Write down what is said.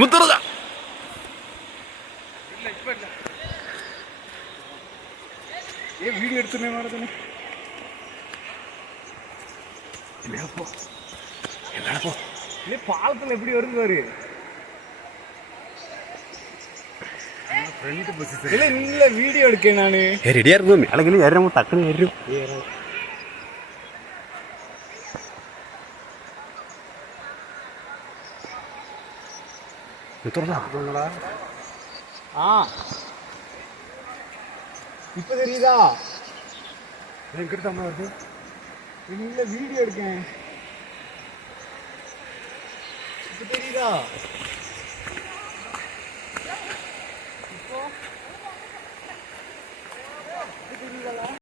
முத்துறதா video எடுத்துனே மாட்டேனே பாலத்துல எப்படி வருது பாரு. இல்ல வீடியோ எடுக்கேன் நானு. ரெடியா இருக்கும் மேலக்கு ஏறணும் டக்குன்னு ஏறும். இப்ப தெரியுதா? வருது இல்ல வீடியோ எடுக்கேன். இப்ப தெரியுதா? இப்போ